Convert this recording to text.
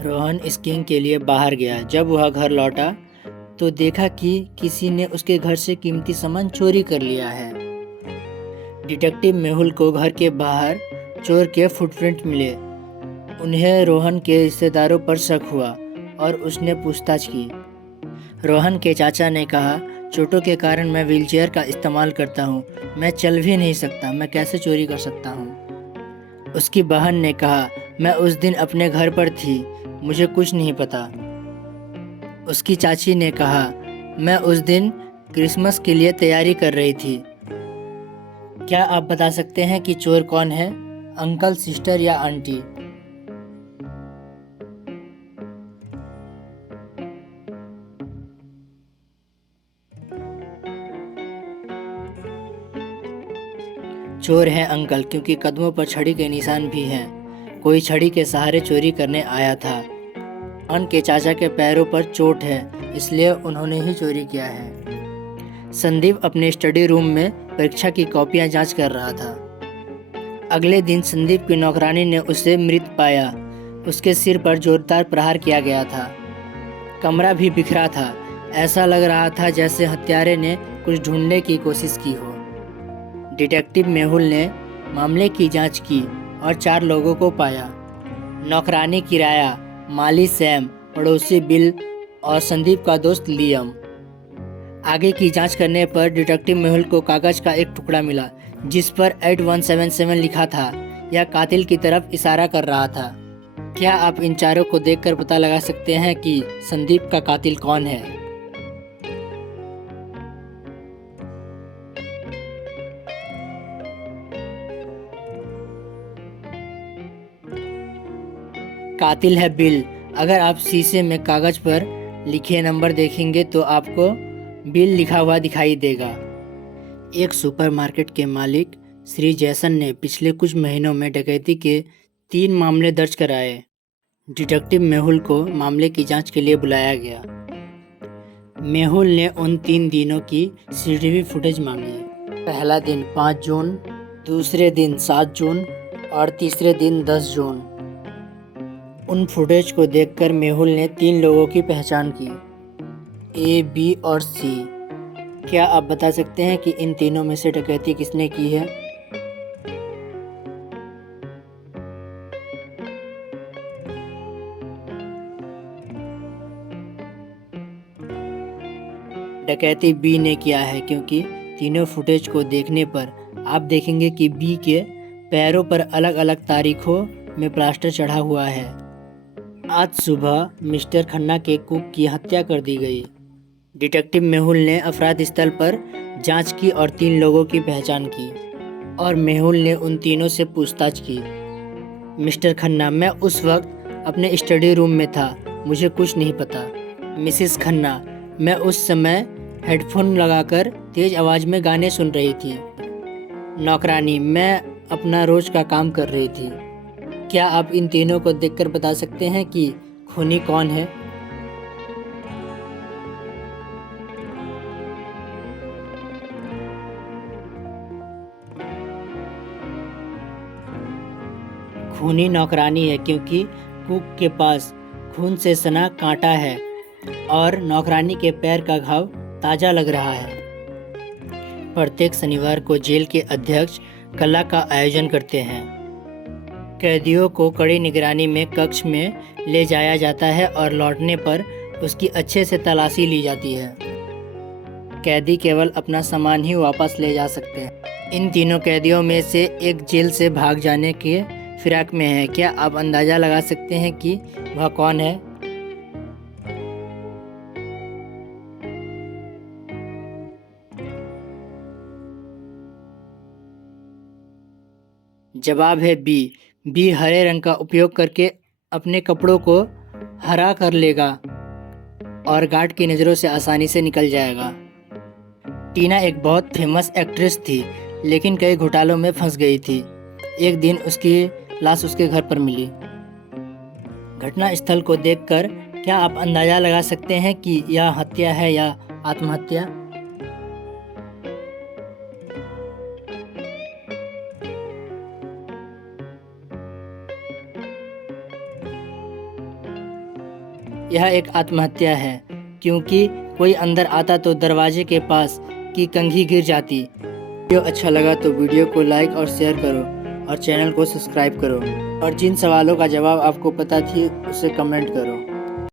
Rohan skiing के लिए बाहर गया। जब वह घर लौटा तो देखा कि किसी ने उसके घर से कीमती सामान चोरी कर लिया है। डिटेक्टिव मेहुल को घर के बाहर चोर के फुटप्रिंट मिले। उन्हें रोहन के रिश्तेदारों पर शक हुआ और उसने पूछताछ की। रोहन के चाचा ने कहा, चोटों के कारण मैं व्हीलचेयर का इस्तेमाल करता हूँ, मैं चल भी नहीं सकता, मैं कैसे चोरी कर सकता हूँ। उसकी बहन ने कहा, मैं उस दिन अपने घर पर थी, मुझे कुछ नहीं पता। उसकी चाची ने कहा, मैं उस दिन क्रिसमस के लिए तैयारी कर रही थी। क्या आप बता सकते हैं कि चोर कौन है, अंकल, सिस्टर या आंटी? चोर है अंकल, क्योंकि कदमों पर छड़ी के निशान भी हैं। कोई छड़ी के सहारे चोरी करने आया था। उनके चाचा के पैरों पर चोट है, इसलिए उन्होंने ही चोरी किया है। संदीप अपने स्टडी रूम में परीक्षा की कॉपियां जांच कर रहा था। अगले दिन संदीप की नौकरानी ने उसे मृत पाया। उसके सिर पर जोरदार प्रहार किया गया था। कमरा भी बिखरा था। ऐसा लग रहा था जैसे हत्यारे ने कुछ ढूंढने की कोशिश की हो। डिटेक्टिव मेहुल ने मामले की जांच की और 4 लोगों को पाया। नौकरानी किराया, माली सैम, पड़ोसी बिल और संदीप का दोस्त लियम। आगे की जांच करने पर डिटेक्टिव मेहुल को कागज का एक टुकड़ा मिला जिस पर 8177 लिखा था। यह कातिल की तरफ इशारा कर रहा था। क्या आप इन चारों को देखकर पता लगा सकते हैं कि संदीप का कातिल कौन है? कातिल है बिल। अगर आप शीशे में कागज पर लिखे नंबर देखेंगे तो आपको बिल लिखा हुआ दिखाई देगा। एक सुपरमार्केट के मालिक श्री जैसन ने पिछले कुछ महीनों में डकैती के 3 मामले दर्ज कराए। डिटेक्टिव मेहुल को मामले की जांच के लिए बुलाया गया। मेहुल ने उन 3 दिनों की सीसीटीवी फुटेज मांगी। पहला दिन 5 जून, दूसरे दिन 7 जून और तीसरे दिन 10 जून। उन फुटेज को देखकर मेहुल ने 3 लोगों की पहचान की, ए, बी और सी। क्या आप बता सकते हैं कि इन तीनों में से डकैती किसने की है? डकैती बी ने किया है, क्योंकि तीनों फुटेज को देखने पर आप देखेंगे कि बी के पैरों पर अलग अलग तारीखों में प्लास्टर चढ़ा हुआ है। आज सुबह मिस्टर खन्ना के कुक की हत्या कर दी गई। डिटेक्टिव मेहुल ने अपराध स्थल पर जांच की और 3 लोगों की पहचान की और मेहुल ने उन तीनों से पूछताछ की। मिस्टर खन्ना, मैं उस वक्त अपने स्टडी रूम में था, मुझे कुछ नहीं पता। मिसेस खन्ना, मैं उस समय हेडफोन लगाकर तेज आवाज़ में गाने सुन रही थी। नौकरानी, मैं अपना रोज का काम कर रही थी। क्या आप इन तीनों को देखकर बता सकते हैं कि खूनी कौन है? खूनी नौकरानी है, क्योंकि कुक के पास खून से सना कांटा है और नौकरानी के पैर का घाव ताज़ा लग रहा है। प्रत्येक शनिवार को जेल के अध्यक्ष कला का आयोजन करते हैं। कैदियों को कड़ी निगरानी में कक्ष में ले जाया जाता है और लौटने पर उसकी अच्छे से तलाशी ली जाती है। कैदी केवल अपना सामान ही वापस ले जा सकते हैं। इन तीनों कैदियों में से एक जेल से भाग जाने के फिराक में है। क्या आप अंदाज़ा लगा सकते हैं कि वह कौन है? जवाब है बी। बी हरे रंग का उपयोग करके अपने कपड़ों को हरा कर लेगा और गार्ड की नज़रों से आसानी से निकल जाएगा। टीना एक बहुत फेमस एक्ट्रेस थी, लेकिन कई घोटालों में फंस गई थी। एक दिन उसकी लाश उसके घर पर मिली। घटना स्थल को देखकर क्या आप अंदाज़ा लगा सकते हैं कि यह हत्या है या आत्महत्या? यह एक आत्महत्या है, क्योंकि कोई अंदर आता तो दरवाजे के पास की कंघी गिर जाती। वीडियो अच्छा लगा तो वीडियो को लाइक और शेयर करो और चैनल को सब्सक्राइब करो, और जिन सवालों का जवाब आपको पता थी उसे कमेंट करो।